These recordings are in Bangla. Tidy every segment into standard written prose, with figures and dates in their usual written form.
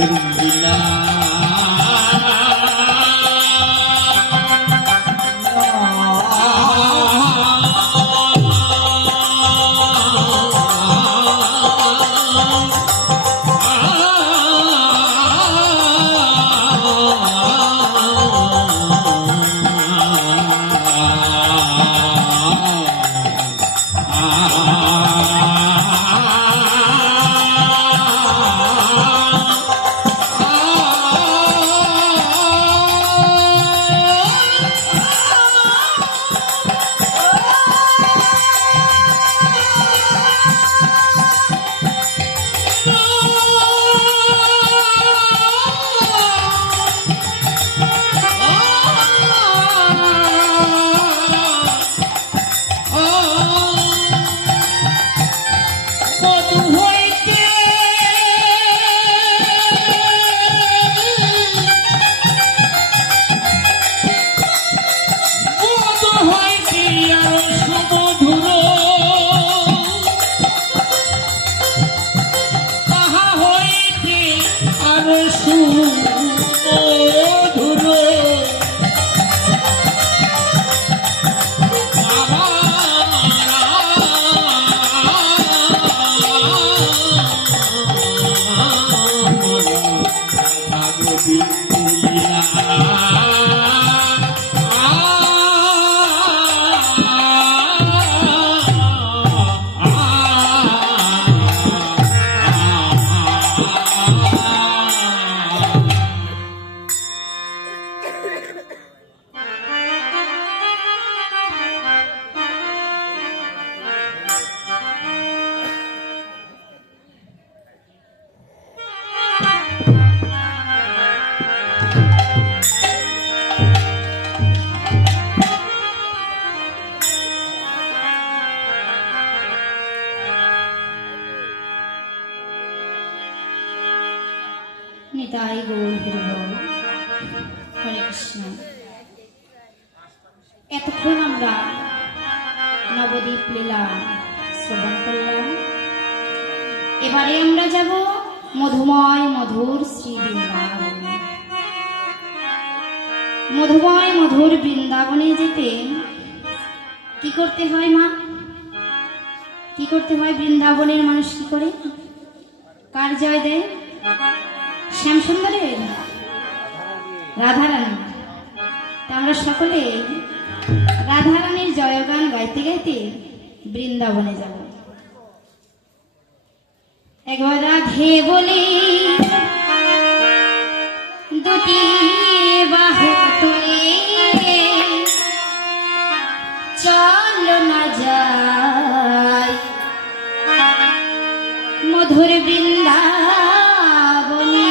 গোপের লীলা নিতাই গৌর হরিবল। হরে কৃষ্ণ। এতক্ষণ আমরা নবদ্বীপ লীলা শ্রবণ করলাম। এবারে আমরা যাব মধুময় মধুর শ্রী বৃন্দাবনে। মধুময় মধুর বৃন্দাবনে যেতে কি করতে হয় মা? কি করতে হয়? বৃন্দাবনের মানুষ কি করে? কার জয় দেয়? শ্যামসুন্দরের, রাধারানী। তা আমরা সকলে রাধারানীর জয়গান গাইতে গাইতে বৃন্দাবনে যাব। একবার রাধে বলে দুটি বাহু তুলে চল না যাই মধুর বৃন্দাবনে।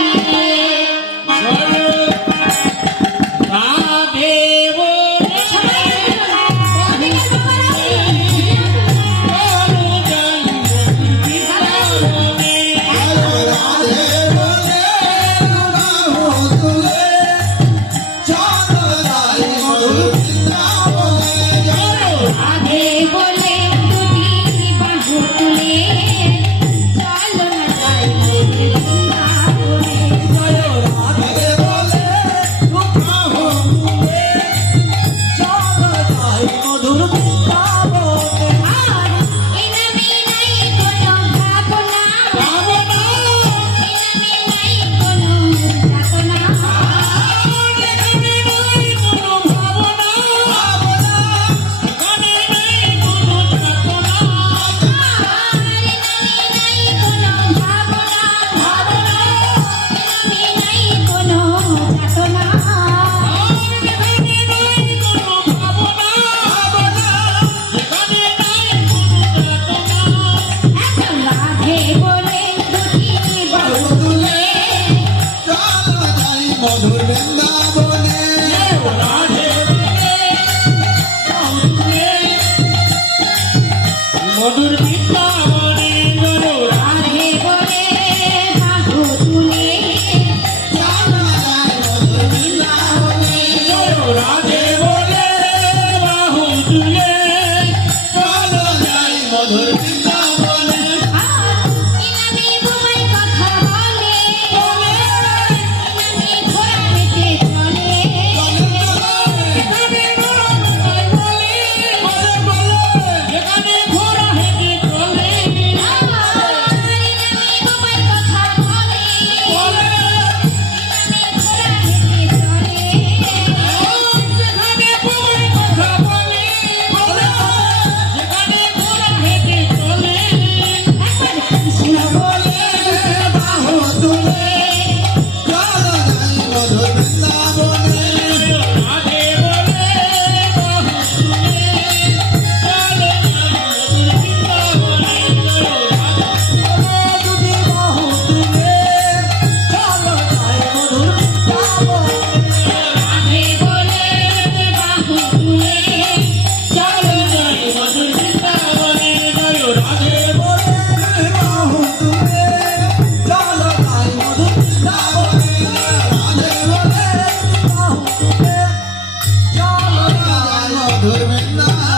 মধুর বৃন্দাবনে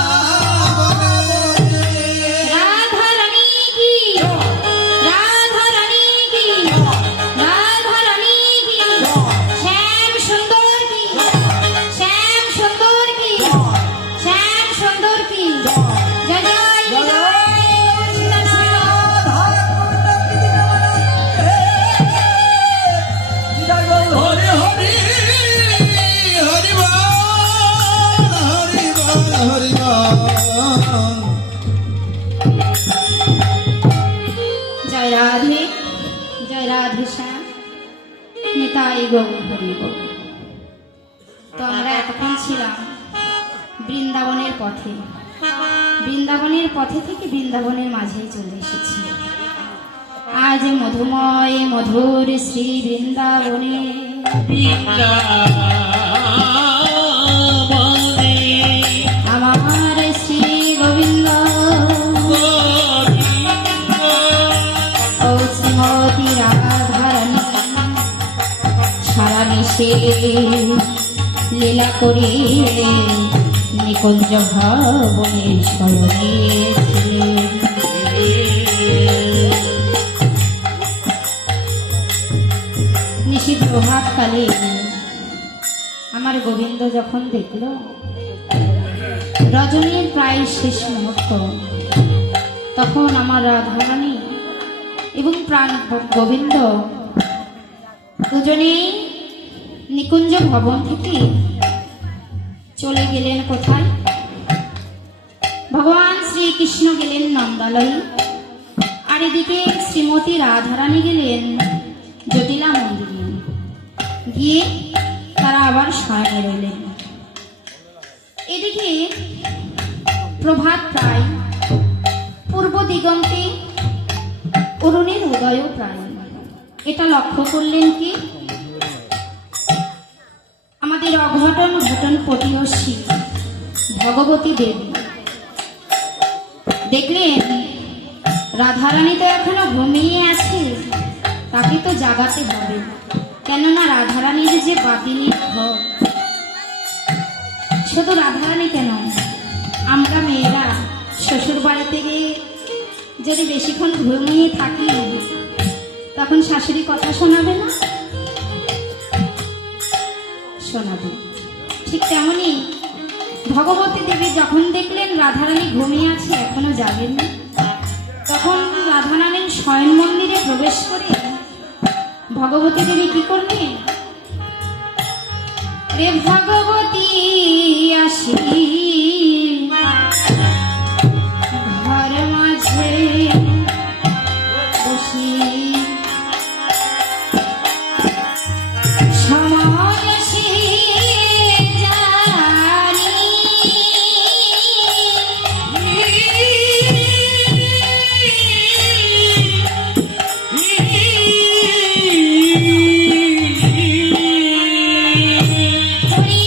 রাধা রানী কি রাধা রানী কি রাধা রানী কি শ্যাম সুন্দর কি শ্যাম সুন্দর কি শ্যাম সুন্দর কি জয় জয় জয় সীতা শ্রী রাধা। হরি হরি হরি বল হরি বল হরি বল জয় রাধে শ্যাম নিতাই গৌর হরি গৌর। তো আমরা এতক্ষণ ছিলাম বৃন্দাবনের পথে, বৃন্দাবনের পথে থেকে বৃন্দাবনের মাঝেই চলে এসেছি। আজ মধুময় মধুর শ্রী বৃন্দাবনে আমার শ্রী গোবিন্দ ও শ্রীমতী রাধারানী সারা নিশে লীলা করে নিকুঞ্জ ভবনে শয়নে ছিলেন। নিশীথ প্রভাতকালে আমার গোবিন্দ যখন দেখল রজনীর প্রায় শেষ মুহূর্ত, তখন আমার রাধারানী এবং প্রাণ গোবিন্দ দুজনেই নিকুঞ্জ ভবন থেকে চলে গেলেন কোথায়? ভগবান শ্রীকৃষ্ণ গেলেন নন্দালয়ে, আর এদিকে শ্রীমতী রাধারানী গেলেন জটিলা মন্দিরে। গিয়ে তারা আবার শয়নে রইলেন। এদিকে প্রভাত প্রায়, পূর্ব দিগন্তে অরুণের উদয় প্রায়। এটা লক্ষ্য করলেন কি আমাদের অঘটন ঘটন পটিয়সী ভগবতী দেবী। দেখলেন রাধারানী তো এখনো ঘুমিয়ে আছে, তাকে তো জাগাতে হবে, কেননা রাধারানীর যে বাদিনীর ঘর। শুধু রাধারানী কেন, আমরা মেয়েরা শ্বশুর বাড়িতে গিয়ে যদি বেশিক্ষণ ঘুমিয়ে থাকি তখন শাশুড়ি কথা শোনাবে না? শোনাবে। ঠিক তেমনি ভগবতী দেবী যখন দেখলেন রাধারানী ঘুমিয়ে আছে, এখনো জাগেননি, তখন রাধারানীর শয়ন মন্দিরে প্রবেশ করে ভগবতী দেবী কি করলেন? রে ভগবতী আসি ঘর মাঝে বসি সময় আসি জানি হরি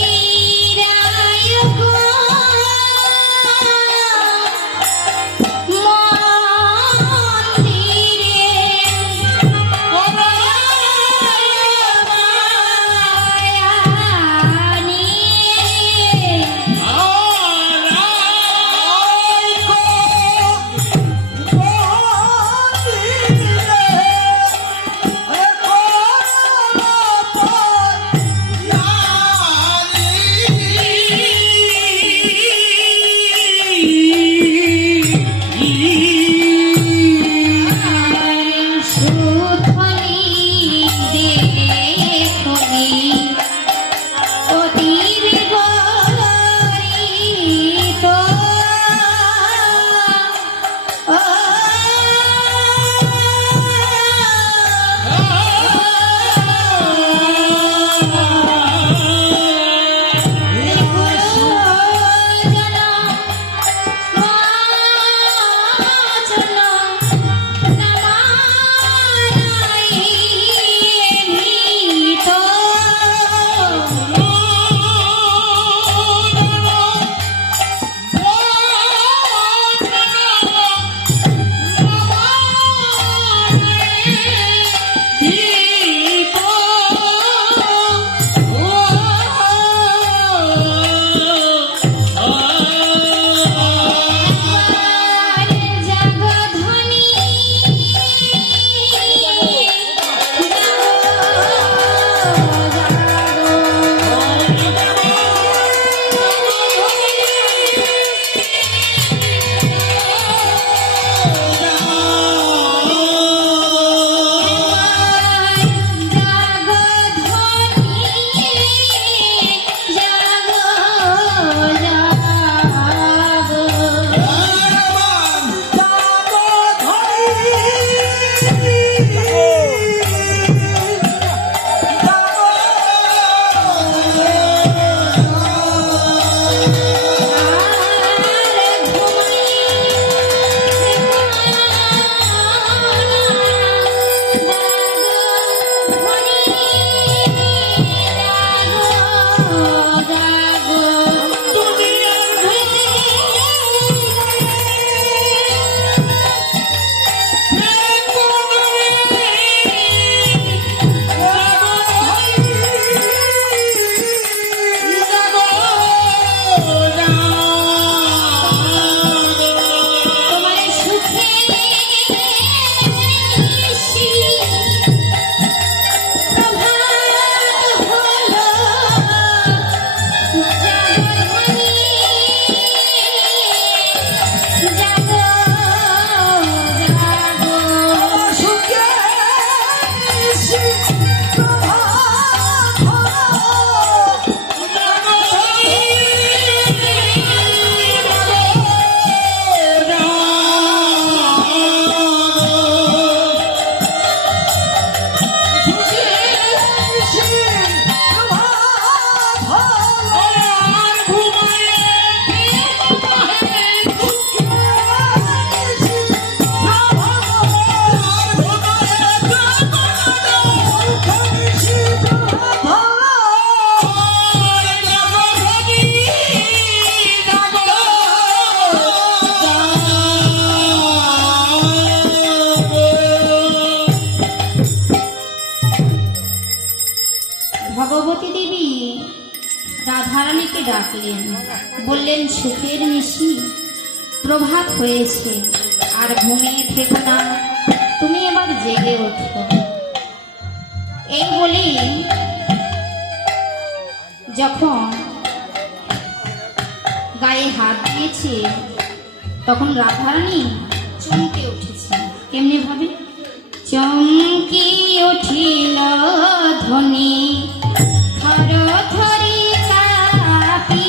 ডাকলেন, বললেন সুখের নিশি, প্রভাত হয়েছে, আর ঘুমিয়ে থেকো না, তুমি এবার জেগে ওঠো। এই বলেই যখন গায়ে হাত দিয়েছে তখন রাধারানী চমকে উঠেছে। কেমনি ভাবে? চমকি উঠিল ধ্বনি, থর থরি কাঁপিছে।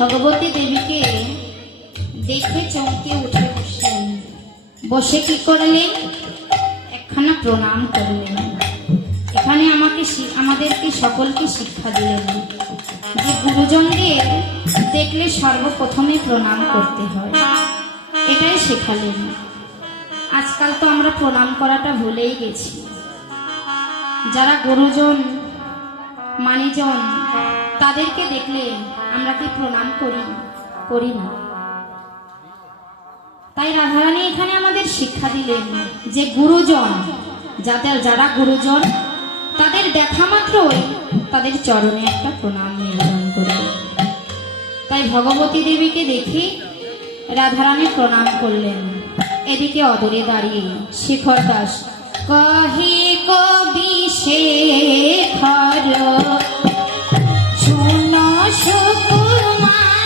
ভগবতী দেবীকে দেখে চমকে উঠে বসলেন। বসে কি করলেন? একখানা প্রণাম করলেন। এখানে আমাদেরকে সকলকে শিক্ষা দিলেন যে গুরুজনদের দেখলে সর্বপ্রথমে প্রণাম করতে হয়, এটাই শেখালেন। আজকাল তো আমরা প্রণাম করাটা ভুলেই গেছি। যারা গুরুজন মানিজন তাদেরকে দেখলে আমরা কি প্রণাম করি না। তাই রাধারানী এখানে আমাদের শিক্ষা দিলেন যে গুরুজন, যারা গুরুজন তাদের দেখা মাত্রই তাদের চরণে একটা প্রণাম নিবেদন করবে। তাই ভগবতী দেবীকে দেখে রাধারানী প্রণাম করলেন। এদিকে অদূরে দাঁড়িয়ে শেখর দাস কহি কবি শেখর শুন সুকুমারী,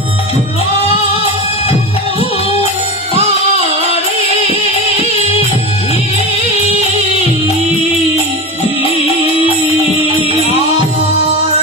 আর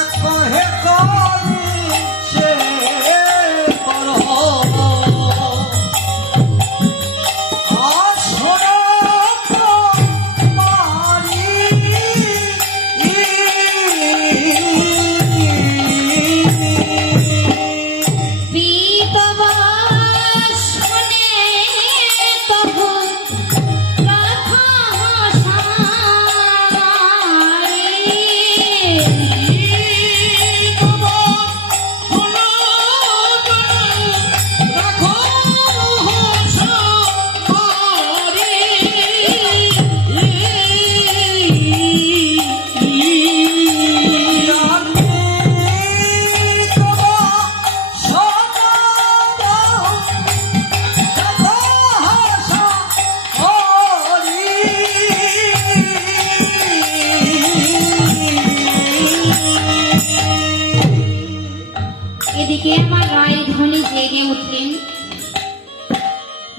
জেগে উঠলেন।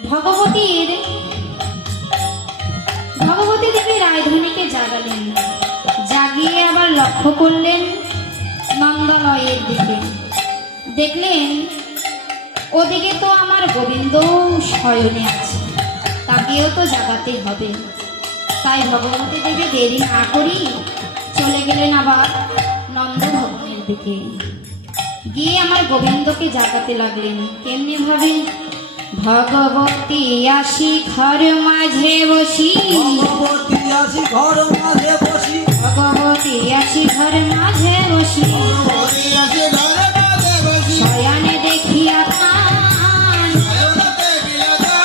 ভগবতী দেবী রায়ধনীকে জাগালেন, জাগিয়ে আবার লক্ষ্য করলেন নন্দালয়ের দিকে। দেখলেন ওদিকে তো আমার গোবিন্দ শয়নে আছে, তাকেও তো জাগাতে হবে। তাই ভগবতী দেবী দেরি না করি চলে গেলেন আবার নন্দ ভবনের দিকে। গিয়ে আমার গোবিন্দকে জাগাতে লাগলেন। কেমনি ভাবে? ভগবতী আসি ঘর মাঝে বসি, ভগবতী আসি ঘর মাঝে বসি, ভগবতী আসি ঘর মাঝে বসি, ভগবতী আসি ঘর মাঝে বসি, শয়ানে দেখিয়া কান, শয়নতে বিরাজা,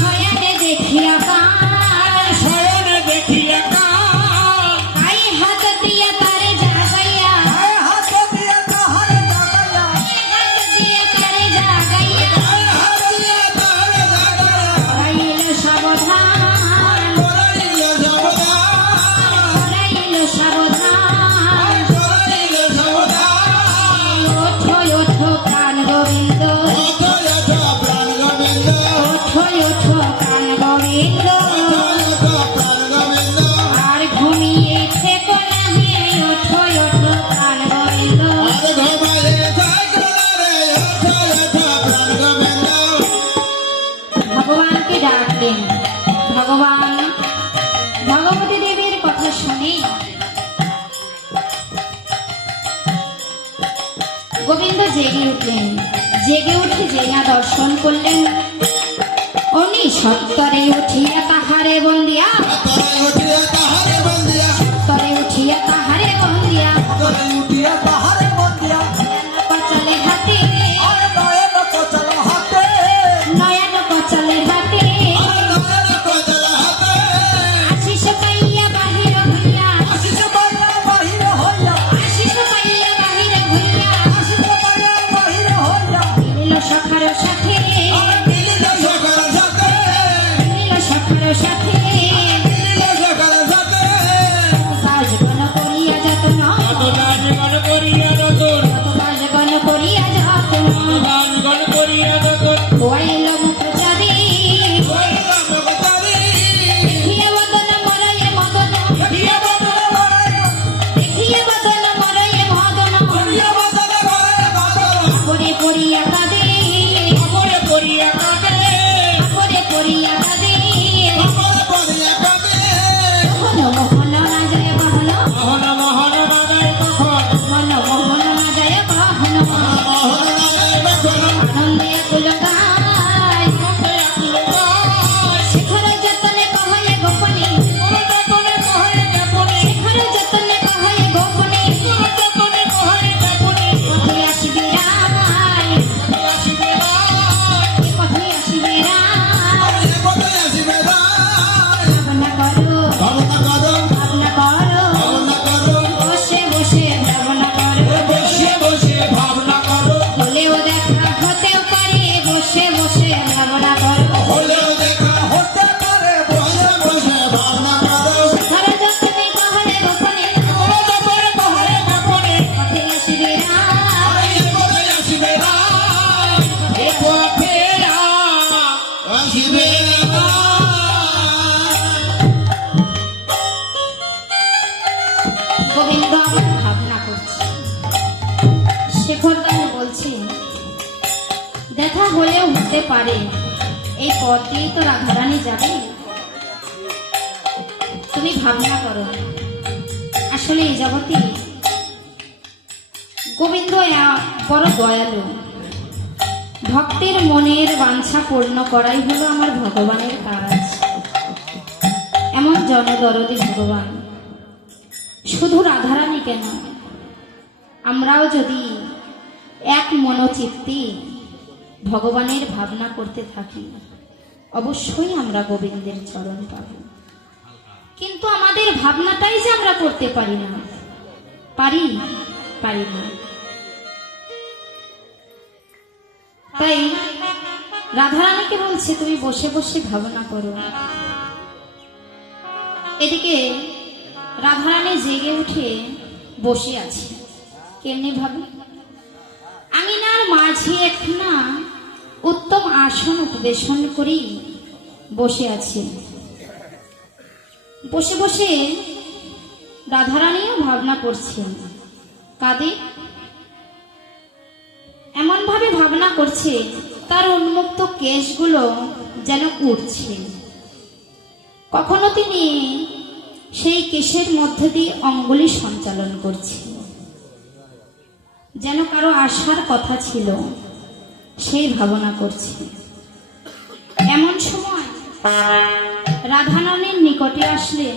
শয়ানে দেখিয়া কান, শয়নে দেখিয়া কান, আই হাত দিয়া তারে জাগাইয়া, আয় হাত দিয়ে তাহারে জাগাইয়া, হাত দিয়া তারে জাগাইয়া, আয় হাত দিয়ে তাহারে জাগাইয়া, করাইল সাবধান, করাইল সাবধান, করাইল সাবধান, করাইল সাবধান, ওঠো ওঠো প্রাণ গোবিন্দ, ওঠো ওঠো প্রাণ গোবিন্দ, ওঠো ওঠো প্রাণ গোবিন্দ, ওঠো প্রাণ গোবিন্দ, আর ঘুমিয়ে থেকো না হে, ওঠো ওঠো প্রাণ গোবিন্দ। আর ঘুমাইয়ে থাকো না রে, ওঠো ওঠো প্রাণ গোবিন্দ। ভগবানকে ডাকলেন। ভগবান ভগবতী দেবীর কথা শুনে গোবিন্দ জেগে উঠলেন। জেগে উঠে জেনা দর্শন করলেন। অনি সত্তরে উঠিয়া তাহারে বন্দিয়া, তরে উঠিয়া তাহারে বন্দিয়া, তরে উঠিয়া তাহারে বন্দিয়া, তরে উঠিয়া তাহারে বন্দিয়া, কচলে হাতে, আর নয়ন কচল হাতে, নয়ন কচলে হাতে, আর নয়ন কচল হাতে, আশিস পাইয়া বাহির হইয়া, আশিস পাইয়া বাহির হইয়া, আশিস পাইয়া বাহির হইয়া, আশিস পাইয়া বাহির হইয়া, মিলিল সখার সাথে, আর মিলিল সকাল সাথে, মিলিল সখার সাথে, মিলিল সকাল সাথে, কাজ গণ করিয়া যত্ন, গান করিয়া নতুন, কাজ গণ করিয়া যত্ন, গান করিয়া নতুন, খোয়াইল মুখ চাঁদি, কইলাম মগতারি, দেখিয়া বদন মরয়ে মদন, দেখিয়া বদন ভরে, দেখিয়া বদন মরয়ে মদন, দেখিয়া বদন ভরে বাদল, করে করিয়া কাঁদে, আমরে করিয়া কাটে, করে করিয়া কাঁদে, আমরে করিয়া কাটে, মোহন মোহন না যায় বাহন, মোহন মোহন মাগায় কখন, মন মোহন না যায় বাহন, মোহন মাগায় কখন, আনন্দে কুল গায়, আকুল গায়, শেখর যতনে কহয়ে গোপনে, যতনে কহে যাপনে, শেখর যতনে কহয়ে গোপনে, যতনে কহে যাপনে, পথে আসিবে রায়, আসিবে রায়, পথে আসিবে রায়, এ পথে আসিবে রায়, ভাবনা করো, ভাবনা করো, ভাবনা করো, ভাবনা করো, বসে বসে ভাবনা করো, বসে বসে ভাবনা করো, হলেও দেখা হতেও পারে, বসে বসে ভাবনা করো, হলেও দেখা হতে পারে, বসে বসে ভাবনা করো, শেখর যতনে কহয়ে গোপনে, যতনে কহে যাপনে, পথে আসিবে রায়, এ পথে আসিবে রায়, এ পথে আসিবে রায়। গোবিন্দ আমার ভাবনা করছে। শেখর দাস বলছে দেখা হলেও হতে পারে, এই পথ দিয়ে তো রাধারানী যাবে, তুমি ভাবনা করো। আসলে এই জগতে গোবিন্দ বড় দয়ালু। ভক্তের মনের বাঞ্ছা পূর্ণ করাই হলো আমার ভগবানের কাজ। এমন জনদরদি ভগবান। শুধু রাধারানী কেন, আমরাও যদি এক মনোচিত্তে ভগবানের ভাবনা করতে থাকি, অবশ্যই আমরা গোবিন্দের চরণ পাব। কিন্তু আমাদের ভাবনাটাই যে আমরা করতে পারি না, পারি না। তাই রাধারানীকে বলছে তুমি বসে বসে ভাবনা করো। এদিকে রাধারানী জেগে উঠে বসে আছে। কেমনি ভাবে? আমি না আর মাঝে একখানা উত্তম আসন উপবেশন করি বসে আছে। বসে বসে রাধারানীও ভাবনা করছেন। কাঁদে, এমন ভাবে ভাবনা করছে তার উন্মুক্ত কেশগুলো যেন উঠছে। কখনো তিনি সেই কেশের মধ্যে দিয়ে অঙ্গুলি সঞ্চালন করছে, যেন কারো আসার কথা ছিল সেই ভাবনা করছে। এমন সময় রাধারানীর নিকটে আসলেন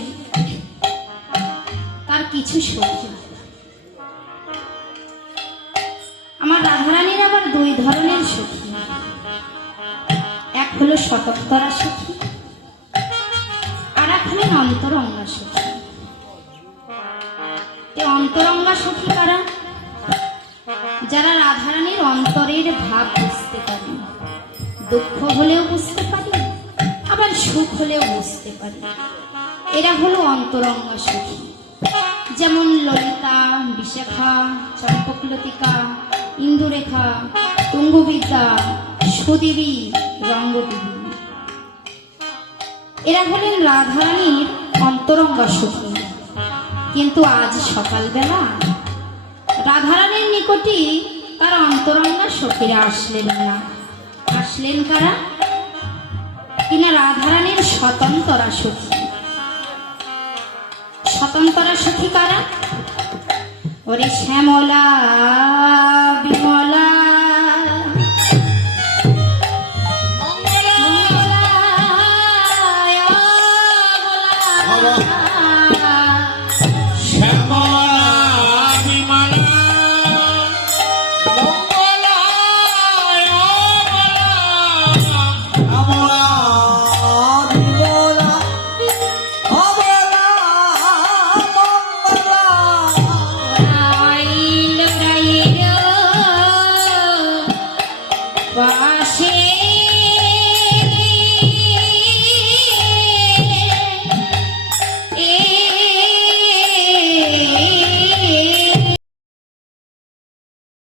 তার কিছু সখী। আমার রাধারানীর আবার দুই ধরনের সখী, এক হলো শতকতরা সখী, আর এক হলেন অন্তরঙ্গা সখী। এই অন্তরঙ্গা সখী কারা? যারা রাধারানীর অন্তরের ভাব বুঝতে পারে, দুঃখ হলেও বুঝতে পারে, আবার সুখ হলেও বুঝতে পারে, এরা হলো অন্তরঙ্গা সখী। যেমন ললিতা, বিশাখা, চম্পকলতিকা, ইন্দুরেখা, তুঙ্গবিদ্যা, সুদেবী, রঙ্গদেবী, এরা হলেন রাধারানীর অন্তরঙ্গা সখী। কিন্তু আজ সকালবেলা রাধারানীর নিকটে তার অন্তরঙ্গা সখীরা আসলেন না। আসলেন কারা? কিনা রাধারানীর স্বতন্ত্রা সখী। স্বতন্ত্রা সখী কারা? ওরে শ্যামলা